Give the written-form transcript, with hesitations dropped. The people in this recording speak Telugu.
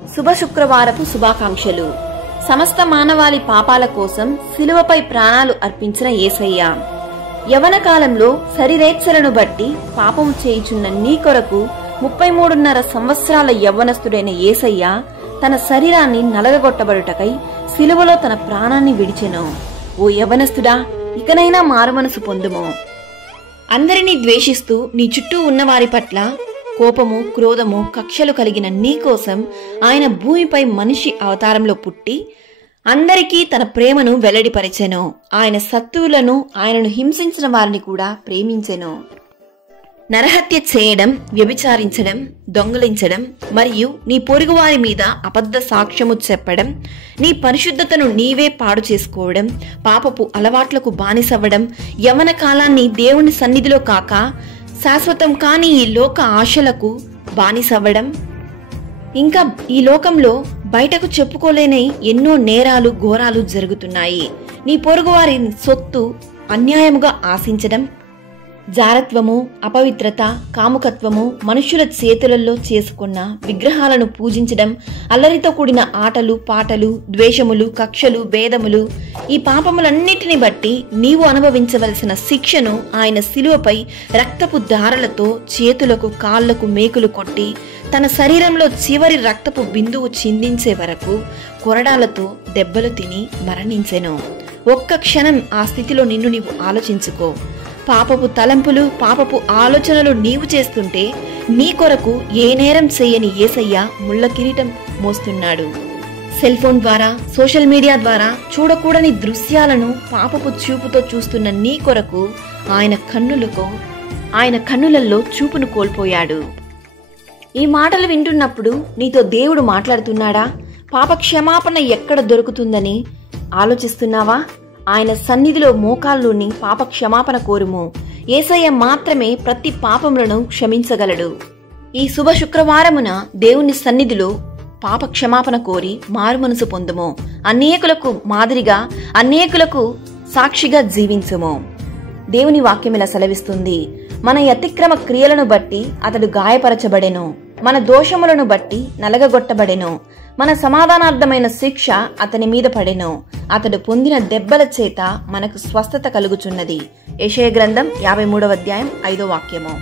శుభ శుక్రవారపు శుభాకాంక్షలు. సమస్త మానవాళి పాపాల కోసం శిలువపై ప్రాణాలు అర్పించిన యేసయ్య, యవన కాలంలో శరీరేచ్ఛలను బట్టి పాపము చేయుచున్న నీ కొరకు 33.5 సంవత్సరాల యవ్వనస్తుడైన యేసయ్య తన శరీరాన్ని నలగగొట్టబడుటకై శిలువలో తన ప్రాణాన్ని విడిచెను. ఓ యవ్వనస్తుడా, ఇకనైనా మారుమనసు పొందుము. అందరినీ ద్వేషిస్తూ నీ చుట్టూ ఉన్నవారి పట్ల కోపము, క్రోధము, కక్షలు కలిగిన నీ కోసం ఆయన భూమిపై మనిషి అవతారంలో పుట్టి అందరికీ తన ప్రేమను వెల్లడిపరిచెను. ఆయన శత్రువులను, ఆయనను హింసించిన వారిని కూడా ప్రేమించెను. నరహత్య చేయడం, వ్యభిచారించడం, దొంగలించడం మరియు నీ పొరుగువారి మీద అబద్ధ సాక్ష్యము చెప్పడం, నీ పరిశుద్ధతను నీవే పాడు చేసుకోవడం, పాపపు అలవాట్లకు బానిసవ్వడం, యవ్వన కాలాన్ని దేవుని సన్నిధిలో కాక శాశ్వతం కాని ఈ లోక ఆశలకు బానిసవ్వడం, ఇంకా ఈ లోకంలో బయటకు చెప్పుకోలేని ఎన్నో నేరాలు, ఘోరాలు జరుగుతున్నాయి. నీ పొరుగువారి సొత్తు అన్యాయముగా ఆశించడం, జారత్వము, అపవిత్రత, కాముకత్వము, మనుషుల చేతులలో చేసుకున్న విగ్రహాలను పూజించడం, అల్లరితో కూడిన ఆటలు, పాటలు, ద్వేషములు, కక్షలు, భేదములు, ఈ పాపములన్నిటిని బట్టి నీవు అనుభవించవలసిన శిక్షను ఆయన శిలువపై రక్తపు దారలతో చేతులకు, కాళ్లకు మేకులు కొట్టి తన శరీరంలో చివరి రక్తపు బిందువు చిందించే వరకు కొరడాలతో దెబ్బలు తిని మరణించెను. ఒక్క క్షణం ఆ స్థితిలో నిన్ను నీవు ఆలోచించుకో. పాపపు తలంపులు, పాపపు ఆలోచనలు నీవు చేస్తుంటే నీ కొరకు ఏ నేరం చేయని యేసయ్య ముళ్ళ కిరీటం మోస్తున్నాడు. సెల్ ఫోన్ ద్వారా, సోషల్ మీడియా ద్వారా చూడకూడని దృశ్యాలను పాపపు చూపుతో చూస్తున్న నీ కొరకు ఆయన కన్నులలో చూపును కోల్పోయాడు. ఈ మాటలు వింటున్నప్పుడు నీతో దేవుడు మాట్లాడుతున్నాడా? పాప క్షమాపణ ఎక్కడ దొరుకుతుందని ఆలోచిస్తున్నావా? ఆయన సన్నిధిలో మోకాల్లోని పాప క్షమాపణ కోరుము. యేసయ్య మాత్రమే ప్రతి పాపములను క్షమించగలడు. ఈ శుభ శుక్రవారమున దేవుని సన్నిధిలో పాప క్షమాపణ కోరి మారుమనసు పొందుము. అనేకులకు మాదిరిగా, అనేకులకు సాక్షిగా జీవించుము. దేవుని వాక్యం ఇలా సెలవిస్తుంది: మన అతిక్రమ క్రియలను బట్టి అతడు గాయపరచబడెను, మన దోషములను బట్టి నలగగొట్టబడెను, మన సమాధానార్థమైన శిక్ష అతని మీద పడెను, అతడు పొందిన దెబ్బల చేత మనకు స్వస్థత కలుగుచున్నది. యెషయా గ్రంథం 53వ అధ్యాయం 5వ వాక్యము.